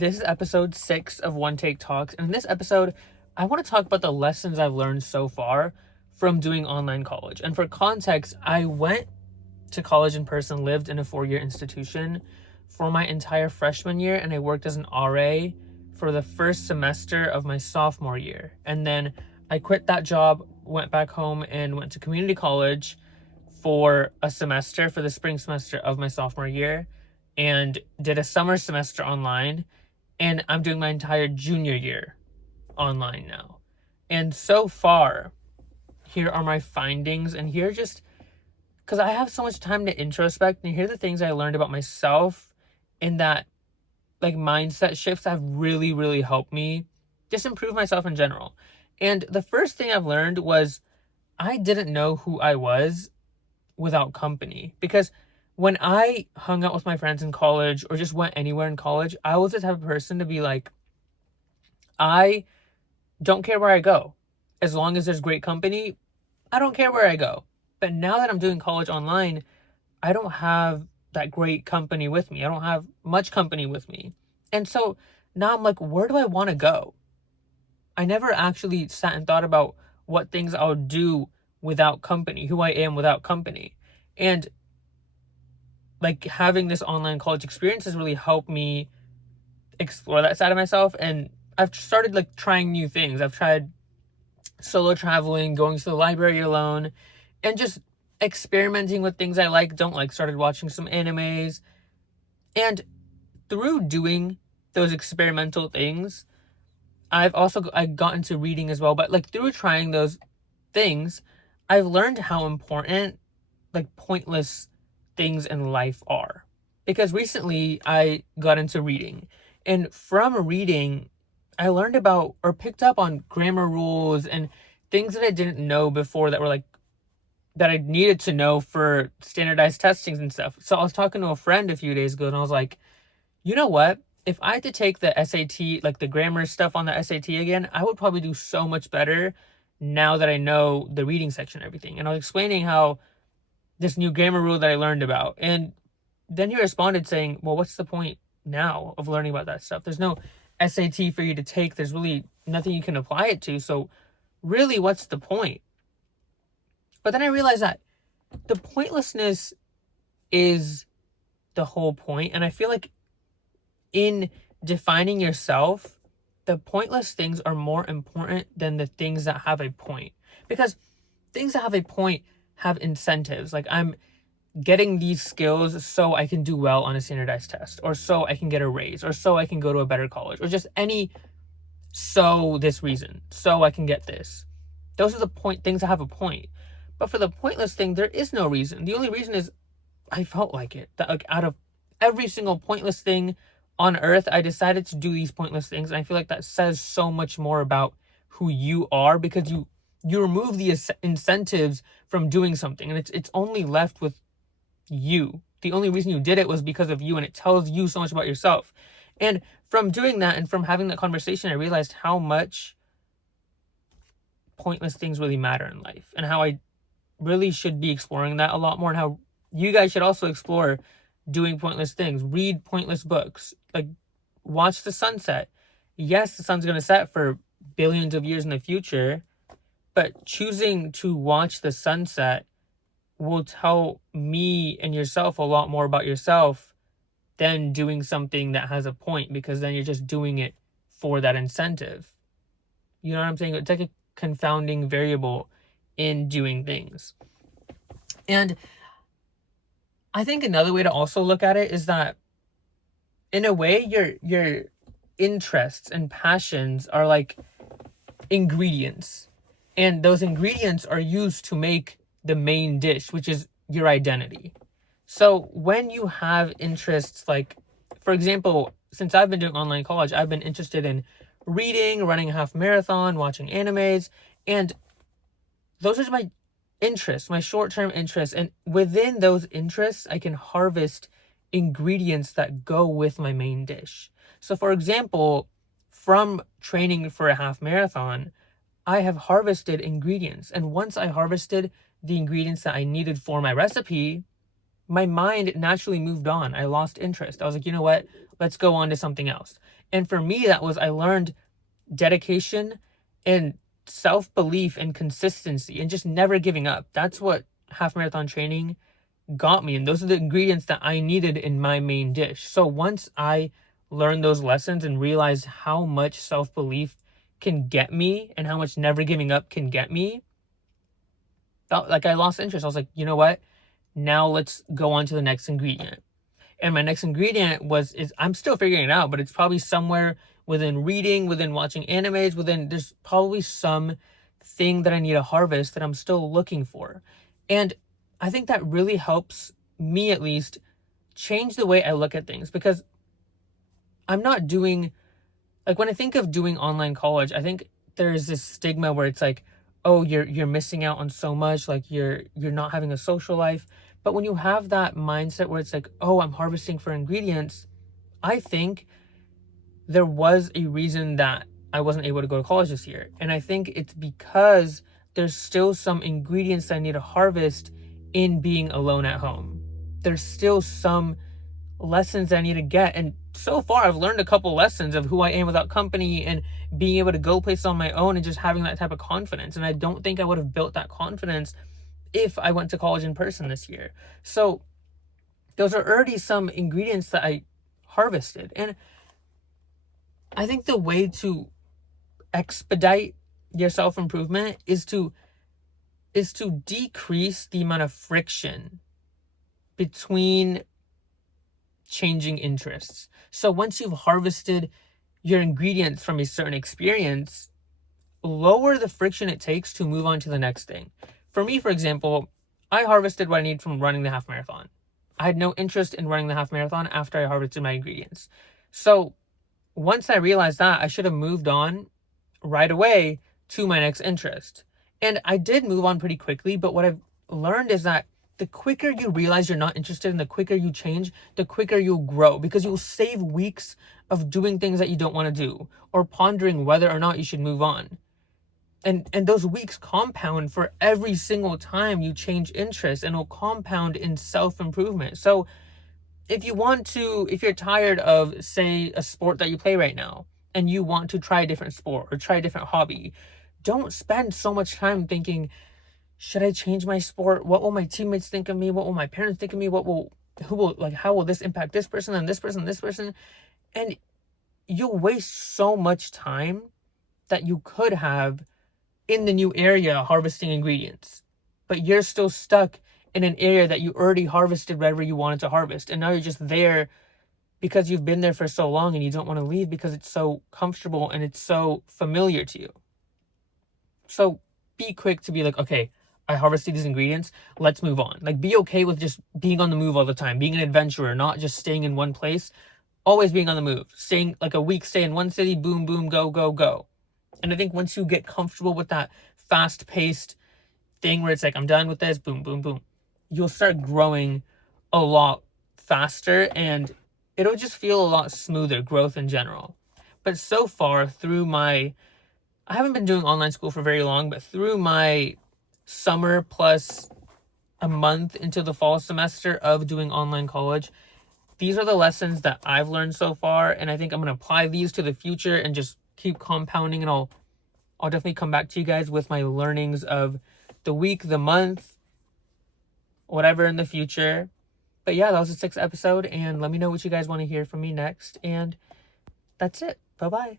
This is episode 6 of One Take Talks. And in this episode, I want to talk about the lessons I've learned so far from doing online college. And for context, I went to college in person, lived in a 4-year institution for my entire freshman year, and I worked as an RA for the first semester of my sophomore year. And then I quit that job, went back home, and went to community college for a semester, for the spring semester of my sophomore year, and did a summer semester online. And I'm doing my entire junior year online now. And so far, here are my findings. And here, just because I have so much time to introspect, and here are the things I learned about myself, and that like mindset shifts have really, really helped me just improve myself in general. And the first thing I've learned was I didn't know who I was without company. Because when I hung out with my friends in college or just went anywhere in college, I was the type of person to be like, I don't care where I go. As long as there's great company, I don't care where I go. But now that I'm doing college online, I don't have that great company with me. I don't have much company with me. And so now I'm like, where do I want to go? I never actually sat and thought about what things I would do without company, who I am without company. And like having this online college experience has really helped me explore that side of myself. And I've started like trying new things. I've tried solo traveling, going to the library alone, and just experimenting with things I like, don't like. Started watching some animes. And through doing those experimental things, I got into reading as well. But like through trying those things, I've learned how important like pointless things in life are. Because recently I got into reading, and from reading I learned about or picked up on grammar rules and things that I didn't know before that were like that I needed to know for standardized testings and stuff. So I was talking to a friend a few days ago, and I was like, you know what? If I had to take the SAT, like the grammar stuff on the SAT again, I would probably do so much better now that I know the reading section and everything. And I was explaining how this new grammar rule that I learned about. And then he responded saying, well, what's the point now of learning about that stuff? There's no SAT for you to take. There's really nothing you can apply it to. So really, what's the point? But then I realized that the pointlessness is the whole point. And I feel like in defining yourself, the pointless things are more important than the things that have a point. Because things that have a point have incentives. Like, I'm getting these skills so I can do well on a standardized test, or so I can get a raise, or so I can go to a better college, or just any so this reason, so I can get this. Those are the things that have a point. But for the pointless thing, there is no reason. The only reason is I felt like it. That like out of every single pointless thing on earth, I decided to do these pointless things. And I feel like that says so much more about who you are, because you remove the incentives from doing something, and it's only left with you. The only reason you did it was because of you, and it tells you so much about yourself. And from doing that and from having that conversation, I realized how much pointless things really matter in life, and how I really should be exploring that a lot more, and how you guys should also explore doing pointless things. Read pointless books. Like, watch the sunset. Yes, the sun's going to set for billions of years in the future, but choosing to watch the sunset will tell me and yourself a lot more about yourself than doing something that has a point, because then you're just doing it for that incentive. You know what I'm saying? It's like a confounding variable in doing things. And I think another way to also look at it is that in a way your interests and passions are like ingredients, and those ingredients are used to make the main dish, which is your identity. So when you have interests, like, for example, since I've been doing online college, I've been interested in reading, running a half marathon, watching animes, and those are my interests, my short-term interests. And within those interests, I can harvest ingredients that go with my main dish. So for example, from training for a half marathon, I have harvested ingredients. And once I harvested the ingredients that I needed for my recipe, my mind naturally moved on. I lost interest. I was like, you know what? Let's go on to something else. And for me, that was, I learned dedication and self-belief and consistency and just never giving up. That's what half marathon training got me. And those are the ingredients that I needed in my main dish. So once I learned those lessons and realized how much self-belief can get me and how much never giving up can get me, felt like I lost interest. I was like, you know what? Now let's go on to the next ingredient. And my next ingredient is I'm still figuring it out, but it's probably somewhere within reading, within watching animes, there's probably some thing that I need to harvest that I'm still looking for. And I think that really helps me, at least, change the way I look at things, because I'm not doing, like, when I think of doing online college, I think there's this stigma where it's like, oh, you're missing out on so much, like you're not having a social life. But when you have that mindset where it's like, oh, I'm harvesting for ingredients, I think there was a reason that I wasn't able to go to college this year. And I think it's because there's still some ingredients that I need to harvest in being alone at home. There's still some lessons that I need to get. And so far, I've learned a couple lessons of who I am without company and being able to go places on my own and just having that type of confidence. And I don't think I would have built that confidence if I went to college in person this year. So those are already some ingredients that I harvested. And I think the way to expedite your self-improvement is to decrease the amount of friction between changing interests. So once you've harvested your ingredients from a certain experience, lower the friction it takes to move on to the next thing. For me, for example, I harvested what I need from running the half marathon. I had no interest in running the half marathon after I harvested my ingredients. So once I realized that, I should have moved on right away to my next interest. And I did move on pretty quickly, but what I've learned is that the quicker you realize you're not interested and the quicker you change, the quicker you'll grow, because you'll save weeks of doing things that you don't want to do or pondering whether or not you should move on. And those weeks compound for every single time you change interest, and it'll compound in self-improvement. So if you're tired of, say, a sport that you play right now, and you want to try a different sport or try a different hobby, don't spend so much time thinking, should I change my sport? What will my teammates think of me? What will my parents think of me? How will this impact this person and this person and this person? And you'll waste so much time that you could have in the new area harvesting ingredients, but you're still stuck in an area that you already harvested wherever you wanted to harvest. And now you're just there because you've been there for so long and you don't want to leave because it's so comfortable and it's so familiar to you. So be quick to be like, okay, I harvested these ingredients, let's move on. Like, be okay with just being on the move all the time, being an adventurer, not just staying in one place, always being on the move, staying like a week, stay in one city, boom, boom, go, go, go. And I think once you get comfortable with that fast-paced thing where it's like, I'm done with this, boom, boom, boom, you'll start growing a lot faster and it'll just feel a lot smoother, growth in general. But so far, I haven't been doing online school for very long, but through my summer plus a month into the fall semester of doing online college, these are the lessons that I've learned so far. And I think I'm going to apply these to the future and just keep compounding, and I'll definitely come back to you guys with my learnings of the week, the month, whatever in the future. But yeah, that was the 6th episode, and let me know what you guys want to hear from me next. And that's it. Bye-bye.